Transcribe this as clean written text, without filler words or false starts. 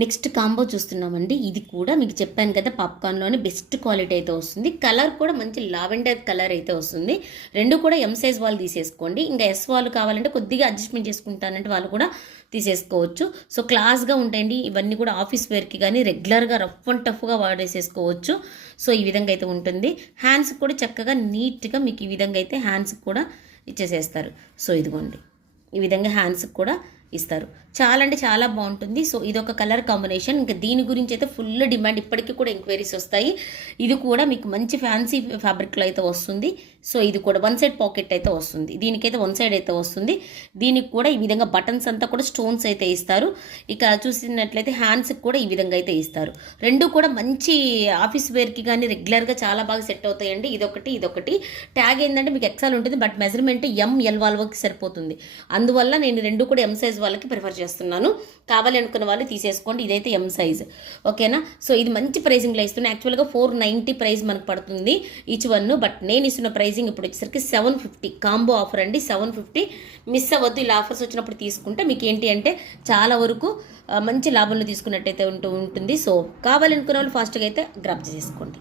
Next combo చూస్తున్నామండి. ఇది కూడా మీకు చెప్పాను కదా, పాప్కార్న్లోనే బెస్ట్ క్వాలిటీ అయితే వస్తుంది. కలర్ కూడా మంచి లావెండర్ కలర్ అయితే వస్తుంది. రెండు కూడా ఎం సైజ్ వాళ్ళు తీసేసుకోండి. ఇంకా ఎస్ వాళ్ళు కావాలంటే కొద్దిగా అడ్జస్ట్మెంట్ చేసుకుంటానంటే వాళ్ళు కూడా తీసేసుకోవచ్చు. సో క్లాస్గా ఉంటాయండి ఇవన్నీ కూడా. ఆఫీస్ వేర్కి కానీ రెగ్యులర్గా రఫ్ అండ్ టఫ్గా వాడేసేసుకోవచ్చు. సో ఈ విధంగా అయితే ఉంటుంది. హ్యాండ్స్ కూడా చక్కగా నీట్గా మీకు ఈ విధంగా అయితే హ్యాండ్స్కి కూడా ఇచ్చేసేస్తారు. సో ఇదిగోండి, ఈ విధంగా హ్యాండ్స్కి కూడా ఇస్తారు. చాలా అంటే చాలా బాగుంటుంది. సో ఇదొక కలర్ కాంబినేషన్. ఇంకా దీని గురించి అయితే ఫుల్ డిమాండ్, ఇప్పటికీ కూడా ఎంక్వైరీస్ వస్తాయి. ఇది కూడా మీకు మంచి ఫ్యాన్సీ ఫ్యాబ్రిక్లో అయితే వస్తుంది. సో ఇది కూడా వన్ సైడ్ పాకెట్ అయితే వస్తుంది. దీనికైతే వన్ సైడ్ అయితే వస్తుంది. దీనికి కూడా ఈ విధంగా బటన్స్ అంతా కూడా స్టోన్స్ అయితే ఇస్తారు. ఇక చూసినట్లయితే హ్యాండ్స్కి కూడా ఈ విధంగా అయితే ఇస్తారు. రెండు కూడా మంచి ఆఫీస్ వేర్కి కానీ రెగ్యులర్గా చాలా బాగా సెట్ అవుతాయండి. ఇదొకటి ట్యాగ్ ఏంటంటే మీకు ఎక్సెల్ ఉంటుంది, బట్ మెజర్మెంట్ ఎంఎల్ వాళ్ళకి సరిపోతుంది. అందువల్ల నేను రెండు కూడా ఎం సైజ్ వాళ్ళకి ప్రిఫర్ చేస్తున్నాను. కావాలి అనుకున్న వాళ్ళు తీసేసుకోండి. ఇదైతే ఎం సైజ్, ఓకేనా. సో ఇది మంచి ప్రైజింగ్లో ఇస్తున్నాను. యాక్చువల్గా 490 ప్రైస్ మనకు పడుతుంది ఈచ్ వన్, బట్ నేను ఇస్తున్న ప్రైజింగ్ ఇప్పుడు వచ్చేసరికి 750 కాంబో ఆఫర్ అండి. 750 మిస్ అవ్వద్దు. ఇలా ఆఫర్స్ వచ్చినప్పుడు తీసుకుంటే మీకు ఏంటి అంటే చాలా వరకు మంచి లాభంలో తీసుకున్నట్టయితే ఉంటుంది. సో కావాలనుకున్న వాళ్ళు ఫాస్ట్గా అయితే గ్రాప్ చేసుకోండి.